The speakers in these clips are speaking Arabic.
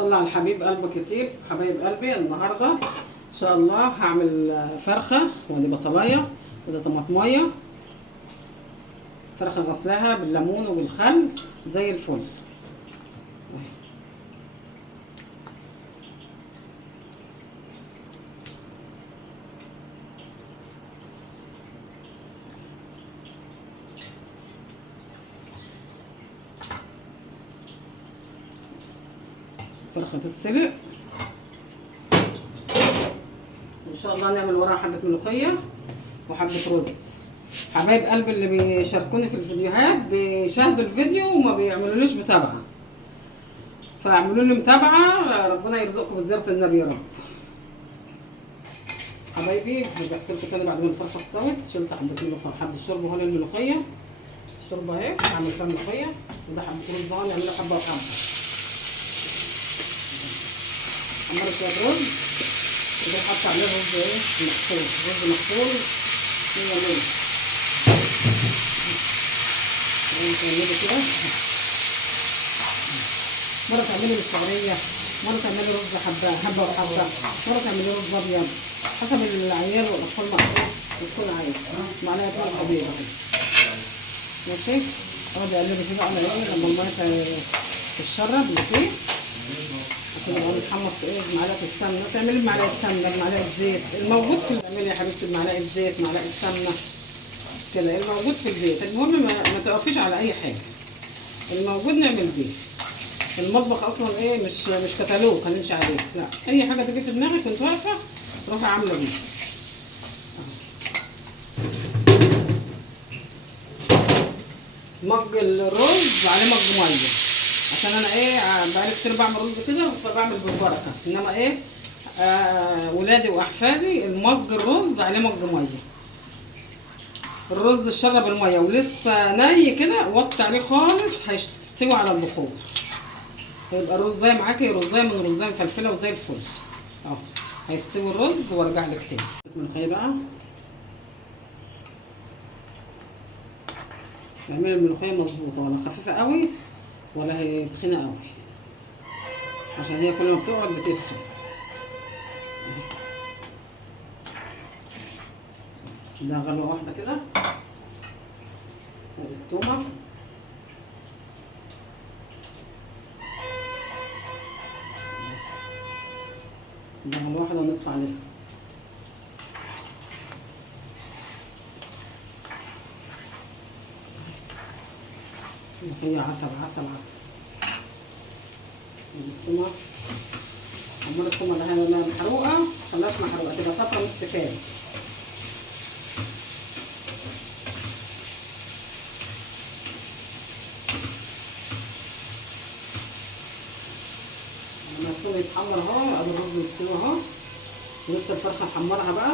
صلى على الحبيب قلبك يطيب. حبايب قلبي النهارده ان شاء الله هعمل فرخه، ودي بصلايه وده طماطمايه، فرخه غسلاها بالليمون وبالخل زي الفل. فرخه السلق وان شاء الله نعمل وراها حبه ملوخيه وحبه رز. حبايب قلبي اللي بيشاركوني في الفيديوهات بيشاهدوا الفيديو وما بيعملوليش متابعه، فاعملوا لي متابعه، ربنا يرزقكم بزياره النبي يا رب. حبايبي رجعت لكم تاني بعد ما الفرخه استوت، شلت حبه ملوخيه حبه الشوربه اهو للملوخيه، الشوربه اهي هعمل فيها ملوخيه، وده حبه رز اهو نعملها حبه وحبه. عملت شويه رز وده حاطه عليه رز ايه مغسول، رز مغسول 100 تعملي كده، مرة تعملي بالشعرية، مرة تعملي رز حبة وحبة، مرة تعملي رز أبيض حسب العيال والأطفال ما يكون عايز. معلقة ملح بيضة كده ماشي. اقعدي اقلبي كده على ايه لما المية تتشرب اللي فيه عشان يبقى متحمص ايه بمعلقة السمنة. تعملي بمعلقة سمنة بمعلقة زيت الموجود في تعملي يا حبيبتي بمعلقة زيت معلقة سمنة كده الموجود في البيت. المهم ما تقفيش على اي حاجه، الموجود نعمل بيه. المطبخ اصلا ايه مش كتالوج هنمشي عليه، لا اي حاجه تيجي في دماغك وانت واقفه روحي عامله بيه. مج الرز عليه مج ميه عشان انا ايه بقالي كتير بعمل رز كده فبعمل بالبركه، انما ايه ولادي واحفادي المج الرز عليه مج ميه. الرز شرب الميه ولسه ني كده وطي عليه خالص هيستوي على البخور، هيبقى رزايه معاكي رزايه من رزايه مفلفله وزي الفل اهو. هيستوي الرز وارجع لك تاني. الملوخيه بقى اعملي الملوخيه مظبوطه، ولا خفيفه قوي ولا هي تخينه قوي، عشان هي كل ما بتقعد بتدخل. ده غلوه واحده كده، ادي التومه ده غلوه واحده ونطفي عليها. هي عسل عسل عسل. التومه عمال التومه اللي هي محروقه خلاص محروقه تبقى صفرا مستكان. لما الثوم يتحمر اهو ادي الرز يستوي اهو، ولسه الفرخه نحمرها بقى.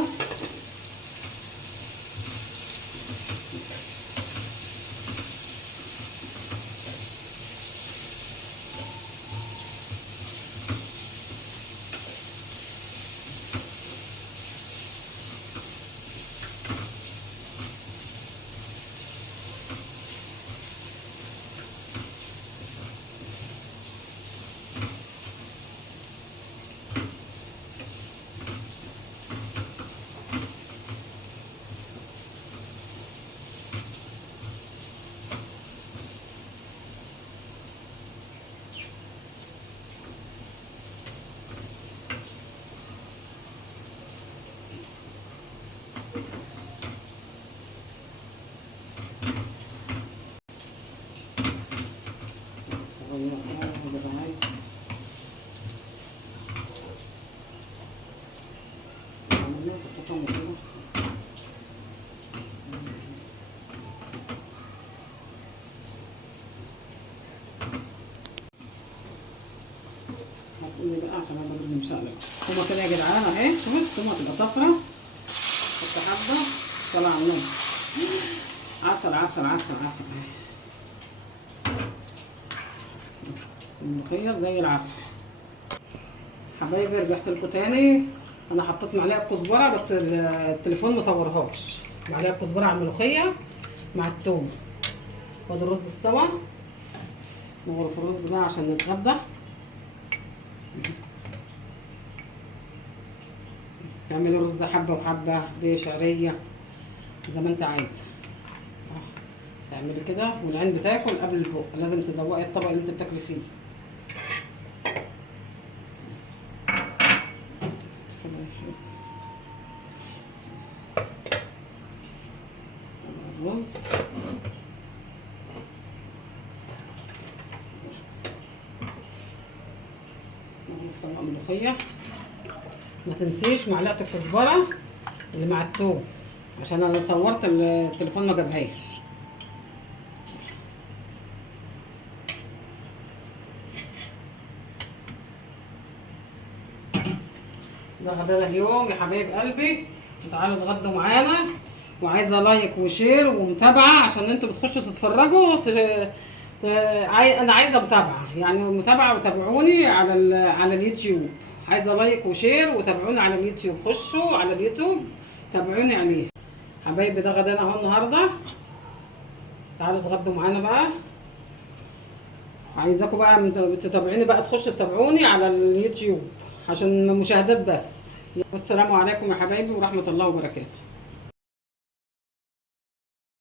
هتقولي بقى عشان انا بدري مش هقلق. هما كده يا جدعان اهي، شوفوا التومه تبقى صفرا، حط حبه طلع على النار. عسل عسل عسل عسل اهي، الملوخيه زي العسل. حبايبي رجعت لكم تاني، انا حطيت معلقه كزبره بس التليفون ما صورهاش. معلقه كزبره على الملوخيه مع التوم. وادي الرز استوى، نغرف الرز بقى عشان نتغدى. تعملي رز حبه وحبه بشعريه زي ما انت عايزه. تعملي كده والعين بتاكل قبل البق، لازم تزوقي الطبق اللي انت بتاكلي فيه. الرز في طبق ملوخيه. ما تنسيش معلقه الكزبره اللي مع التوم، عشان انا صورت التليفون ما جابهاش. ده غدانا اليوم يا حبايب قلبي، تعالوا اتغدوا معانا. وعايزه لايك وشير ومتابعه عشان انتوا بتخشوا تتفرجوا انا عايزه متابعه، يعني متابعه وتابعوني على اليوتيوب. عايزه لايك وشير وتابعوني على اليوتيوب، خشوا على اليوتيوب تابعوني عليه حبايبي. ده غدانا اهو النهارده، تعالوا اتغدوا معانا بقى. عايزاكم بقى تتابعوني بقى، تخشوا تتابعوني على اليوتيوب عشان مشاهدات بس. والسلام عليكم يا حبايبي ورحمه الله وبركاته.